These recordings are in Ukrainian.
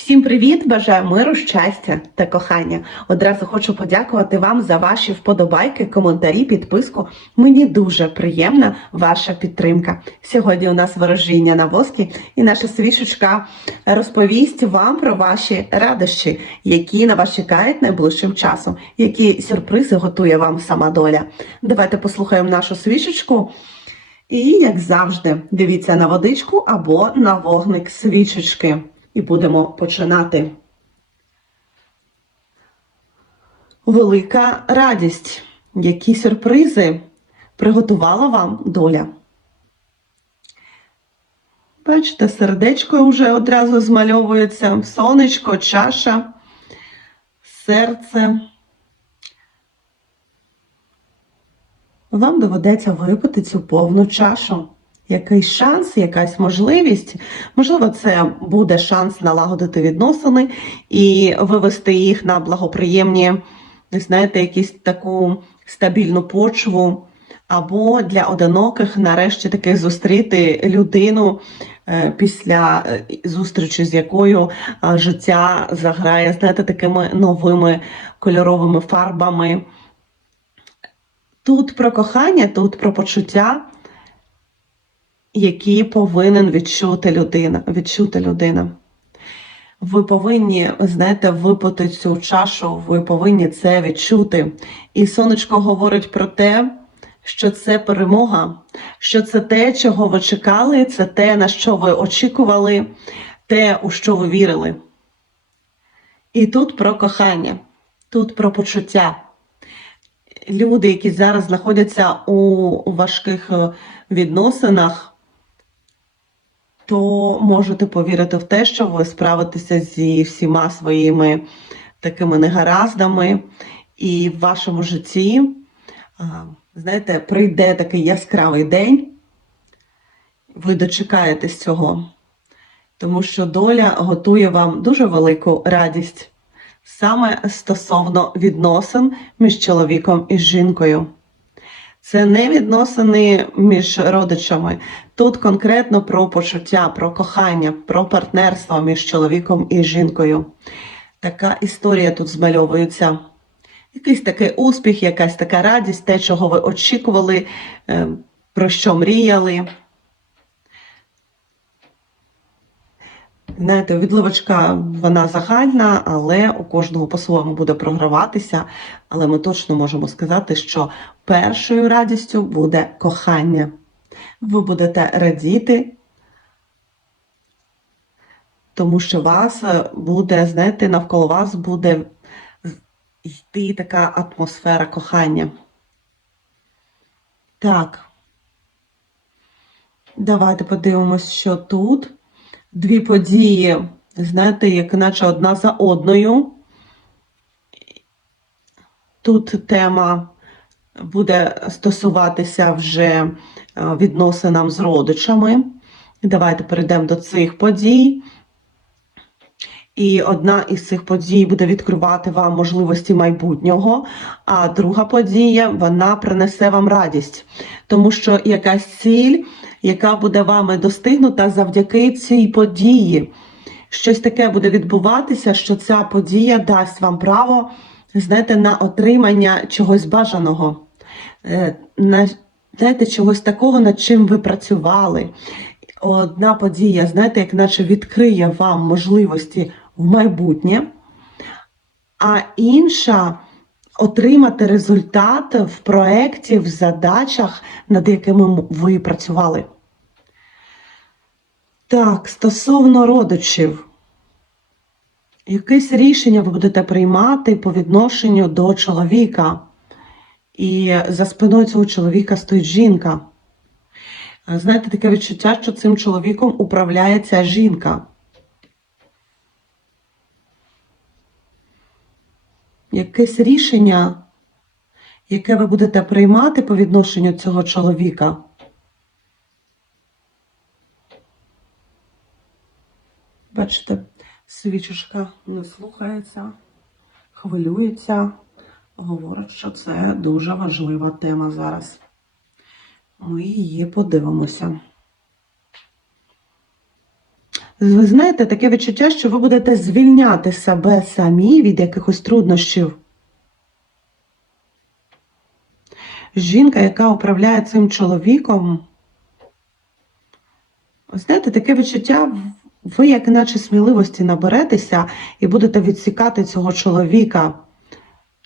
Всім привіт! Бажаю миру, щастя та кохання. Одразу хочу подякувати вам за ваші вподобайки, коментарі, підписку. Мені дуже приємна ваша підтримка. Сьогодні у нас ворожіння на воскі, і наша свішечка розповість вам про ваші радощі, які на вас чекають найближчим часом, які сюрпризи готує вам сама доля. Давайте послухаємо нашу свічечку. І, як завжди, дивіться на водичку або на вогник свічечки. І будемо починати. Велика радість. Які сюрпризи приготувала вам доля. Бачите, сердечко вже одразу змальовується, сонечко, чаша, серце. Вам доведеться випити цю повну чашу. Якийсь шанс, якась можливість. Можливо, це буде шанс налагодити відносини і вивести їх на благоприємні, знаєте, якусь таку стабільну почву. Або для одиноких нарешті таки зустріти людину е, після е, зустрічі, з якою е, життя заграє, знаєте, такими новими кольоровими фарбами. Тут про кохання, тут про почуття які повинен відчути людина. відчути людина. Ви повинні, знаєте, випити цю чашу, ви повинні це відчути. І сонечко говорить про те, що це перемога, що це те, чого ви чекали, це те, на що ви очікували, те, у що ви вірили. І тут про кохання, тут про почуття. Люди, які зараз знаходяться у важких е, відносинах, то можете повірити в те, що ви справитеся зі всіма своїми такими негараздами, і в вашому житті, знаєте, прийде такий яскравий день, ви дочекаєтесь цього, тому що доля готує вам дуже велику радість саме стосовно відносин між чоловіком і жінкою. Це не відносини між родичами. Тут конкретно про почуття, про кохання, про партнерство між чоловіком і жінкою. Така історія тут змальовується. Якийсь такий успіх, якась така радість, те, чого ви очікували, е, про що мріяли. Знаєте, відливочка вона загальна, але у кожного по-своєму буде програватися. Але ми точно можемо сказати, що першою радістю буде кохання. Ви будете радіти, тому що вас буде, знаєте, навколо вас буде йти така атмосфера кохання. Так. Давайте подивимось, що тут дві події, знаєте, як наче одна за одною. Тут тема буде стосуватися вже е, відносинам з родичами. Давайте перейдемо до цих подій. І одна із цих подій буде відкривати вам можливості майбутнього, а друга подія вона принесе вам радість, тому що якась ціль яка буде вами достигнута завдяки цій події. Щось таке буде відбуватися, що ця подія дасть вам право, знаєте, на отримання чогось бажаного, е, на знаєте, чогось такого, над чим ви працювали. Одна подія, знаєте, як наче відкриє вам можливості в майбутнє, а інша отримати результат в проєкті, в задачах, над якими ви працювали. Так, стосовно родичів, якесь рішення ви будете приймати по відношенню до чоловіка. І за спиною цього чоловіка стоїть жінка. Знаєте, таке відчуття, що цим чоловіком управляє ця жінка. Якесь рішення, яке ви будете приймати по відношенню цього чоловіка. Бачите, свічечка не слухається, хвилюється, говорить, що це дуже важлива тема зараз. Ми її подивимося. Ви знаєте, таке відчуття, що ви будете звільняти себе самі від якихось труднощів. Жінка, яка управляє цим чоловіком, знаєте, таке відчуття, ви як наче сміливості наберетеся і будете відсікати цього чоловіка.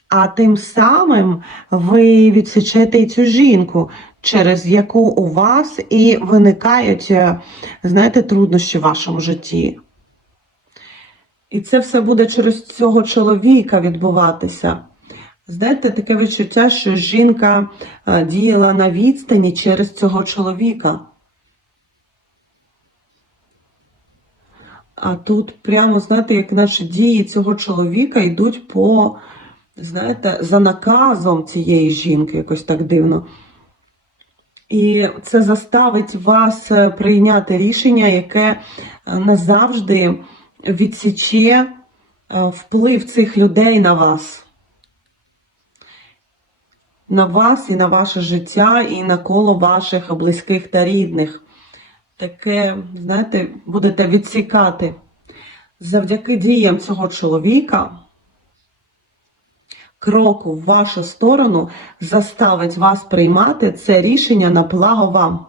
А тим самим ви відсічете і цю жінку, через яку у вас і виникають, е, знаєте, труднощі в вашому житті. І це все буде через цього чоловіка відбуватися. Знаєте, таке відчуття, що жінка е, діяла на відстані через цього чоловіка. А тут прямо, знаєте, як наші дії цього чоловіка йдуть по, знаєте, за наказом цієї жінки, якось так дивно. І це заставить вас е, прийняти рішення, яке е, назавжди відсіче е, вплив цих людей на вас. На вас і на ваше життя, і на коло ваших близьких та рідних. Таке, знаєте, будете відсікати. Завдяки діям цього чоловіка кроку в вашу сторону заставить вас приймати це рішення на благо вам.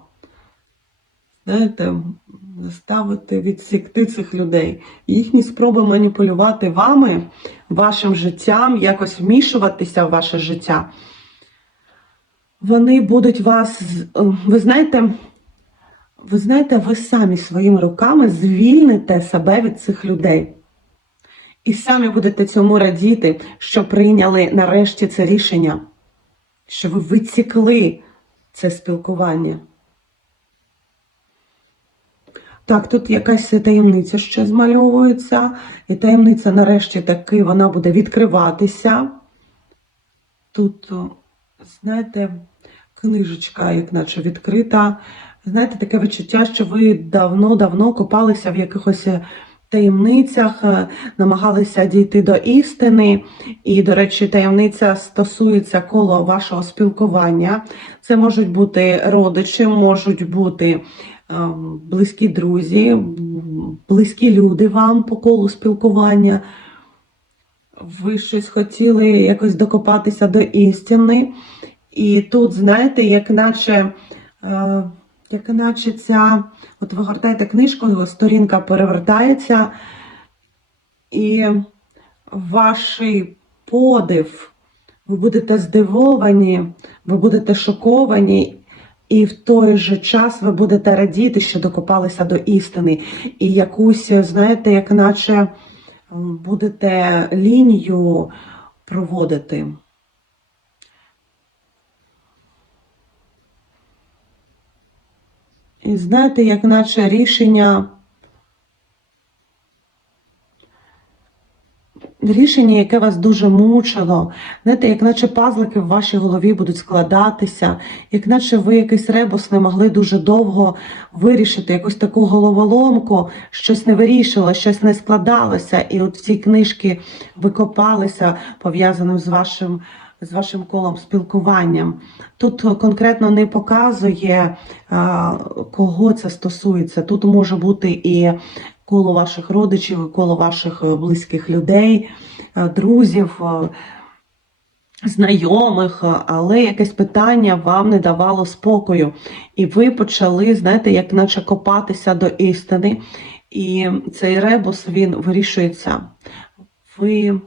Знаєте, заставити відсікти цих людей. Їхні спроби маніпулювати вами, вашим життям, якось вмішуватися в ваше життя. Вони будуть вас, ви знаєте, ви знаєте, ви самі своїми руками звільните себе від цих людей. І самі будете цьому радіти, що прийняли нарешті це рішення, що ви відсікли це спілкування. Так, тут якась таємниця ще змальовується, і таємниця нарешті таки вона буде відкриватися. Тут, знаєте, книжечка, як наче відкрита. Знаєте, таке відчуття, що ви давно-давно копалися в якихось таємницях, е, намагалися дійти до істини. І, до речі, таємниця стосується коло вашого спілкування. Це можуть бути родичі, можуть бути е, близькі друзі, близькі люди вам по колу спілкування. Ви щось хотіли якось докопатися до істини. І тут, знаєте, як наче. Як наче ця, от ви гортаєте книжку, сторінка перевертається, і ваш подив, ви будете здивовані, ви будете шоковані, і в той же час ви будете радіти, що докопалися до істини. І якусь, знаєте, як наче будете лінію проводити. І знаєте, як наче рішення, рішення, яке вас дуже мучило, знаєте, як наче пазлики в вашій голові будуть складатися, як наче ви якийсь ребус не могли дуже довго вирішити, якусь таку головоломку, щось не вирішило, щось не складалося, і от ці книжки викопалися пов'язаним з вашим з вашим колом спілкуванням. Тут конкретно не показує, кого це стосується. Тут може бути і коло ваших родичів, і коло ваших близьких людей, друзів. Знайомих, але якесь питання вам не давало спокою. І ви почали, знаєте, як наче копатися до істини. І цей ребус він вирішується. Ви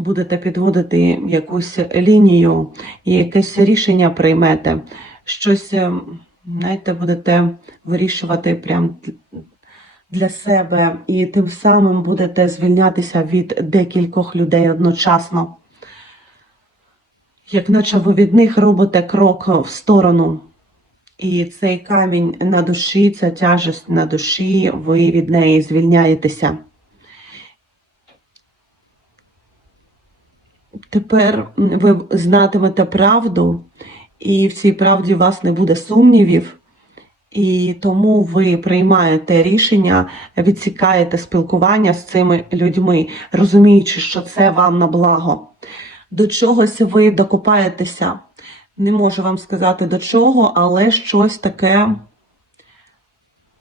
будете підводити якусь лінію і якесь рішення приймете, щось, е, знаєте, будете вирішувати прям для себе, і тим самим будете звільнятися від декількох людей одночасно. Як наче ви від них робите крок в сторону. І цей камінь на душі, ця тяжесть на душі, ви від неї звільняєтеся. Тепер ви знатимете правду, і в цій правді у вас не буде сумнівів, і тому ви приймаєте рішення, відсікаєте спілкування з цими людьми, розуміючи, що це вам на благо. До чогось ви докопаєтеся. Не можу вам сказати до чого, але щось таке,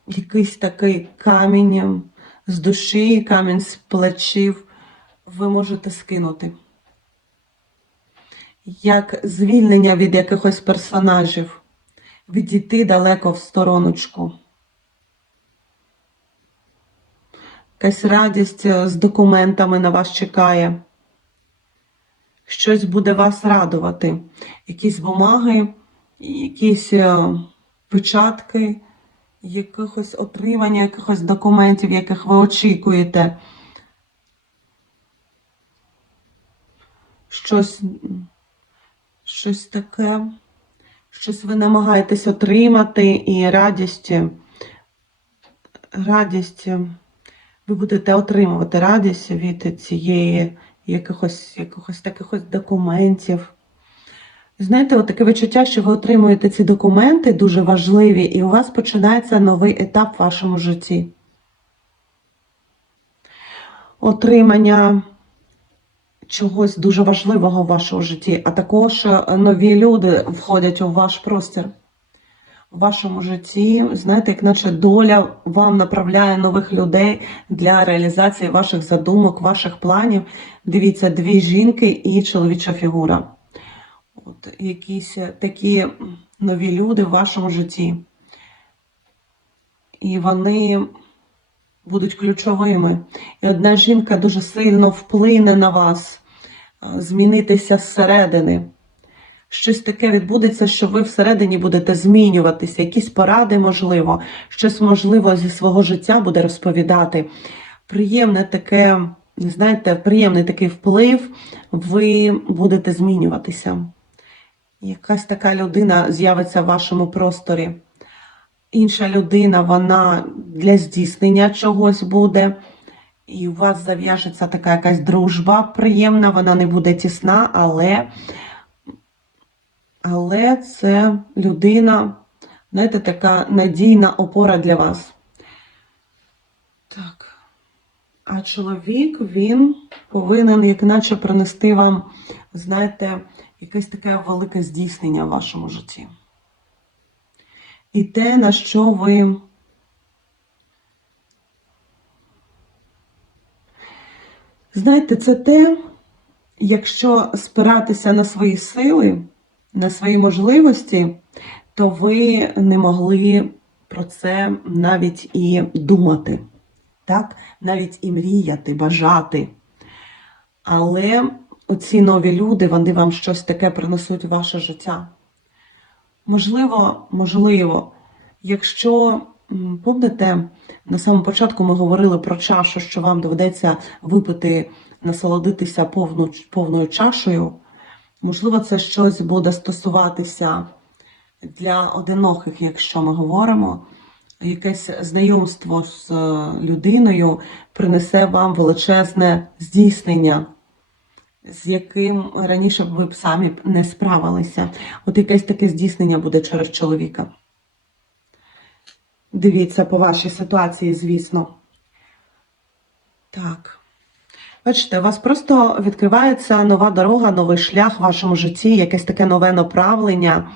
якийсь такий камінь з душі, камінь з плечів ви можете скинути. Як звільнення від якихось персонажів, відійти далеко в стороночку. Якась радість е, з документами на вас чекає. Щось буде вас радувати. Якісь бумаги, якісь е, печатки, якихось отримання якихось документів, яких ви очікуєте. Щось, щось таке, щось ви намагаєтесь отримати, і радість, радість, ви будете отримувати радість від цієї якихось, якихось таких документів. Знаєте, от таке відчуття, що ви отримуєте ці документи дуже важливі, і у вас починається новий етап в вашому житті. Отримання чогось дуже важливого в вашому житті, а також е, нові люди входять у ваш простір. В вашому житті, знаєте, як наче доля вам направляє нових людей для реалізації ваших задумок, ваших планів. Дивіться, дві жінки і чоловіча фігура. От якісь такі нові люди в вашому житті. І вони будуть ключовими. І одна жінка дуже сильно вплине на вас, змінитися зсередини. Щось таке відбудеться, що ви всередині будете змінюватися, якісь поради, можливо, щось можливо зі свого життя буде розповідати. Приємне таке, знаєте, приємний такий вплив, ви будете змінюватися. Якась така людина з'явиться в вашому просторі. Інша людина, вона для здійснення чогось буде. І у вас зав'яжеться така якась дружба приємна, вона не буде тісна, але, але це людина, знаєте, така надійна опора для вас. Так. А чоловік, він повинен, як наче, принести вам, знаєте, якесь таке велике здійснення в вашому житті. І те, на що ви знаєте, це те, якщо спиратися на свої сили, на свої можливості, то ви не могли про це навіть і думати, так? навіть і мріяти, бажати. Але оці нові люди, вони вам щось таке принесуть в ваше життя. Можливо, можливо, якщо помните, на самому початку ми говорили про чашу, що вам доведеться випити, насолодитися повну, повною чашею. Можливо, це щось буде стосуватися для одиноких, якщо ми говоримо. Якесь знайомство з е, людиною принесе вам величезне здійснення з яким раніше ви б самі не справилися. От якесь таке здійснення буде через чоловіка. Дивіться по вашій ситуації, звісно. Так. Бачите, у вас просто відкривається нова дорога, новий шлях в вашому житті, якесь таке нове направлення,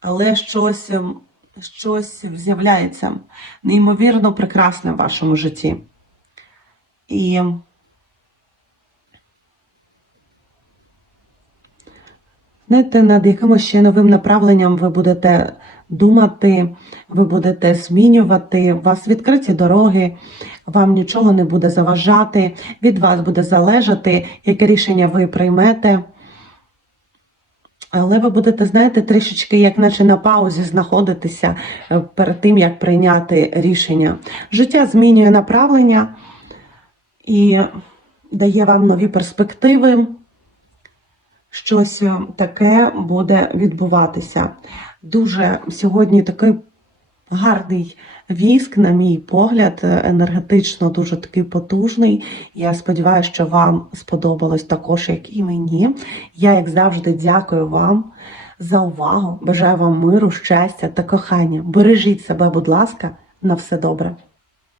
але щось, ем, щось з'являється неймовірно прекрасне в вашому житті. І Знаєте, над якимось ще новим направленням ви будете думати, ви будете змінювати, у вас відкриті дороги, вам нічого не буде заважати, від вас буде залежати, яке рішення ви приймете. Але ви будете, знаєте, трішечки, як наче на паузі знаходитися е, перед тим, як прийняти рішення. Життя змінює направлення і дає вам нові перспективи щось е, таке буде відбуватися. Дуже сьогодні такий гарний віск, на мій погляд, е, енергетично дуже такий потужний. Я сподіваюся, що вам сподобалось також, як і мені. Я, як завжди, дякую вам за увагу. Бажаю вам миру, щастя та кохання. Бережіть себе, будь ласка, на все добре.